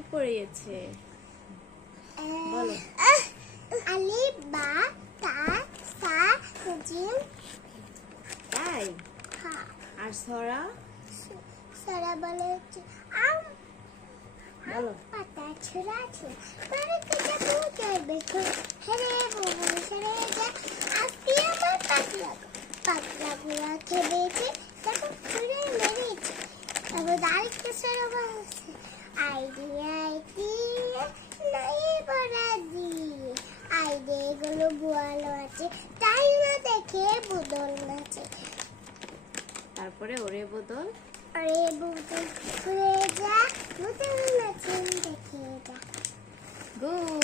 কি পড়িয়েছে বলো। আলিফ বা তা সা জিম তাই হা আর সরা সারা বলে হচ্ছে আম বলো। পাতা ছোড়া ছোড়া মানে কেটে বুঝে বেকো হেরে বুবু সরে যা আজকে আমার পাতলা গুড়া খেয়েছে তাকে ছুঁড়ে মেরেছে তারপর আরেকটা সরে বলছে আইডিয়া নাই পড়া দিয়ে আইডিয়া গুলো বোয়ালো আছে তাই না দেখে বদল নাচে তারপরে ওরে বদল আরে বদল ঘুরে যা বদল নাচে দেখে যা গুড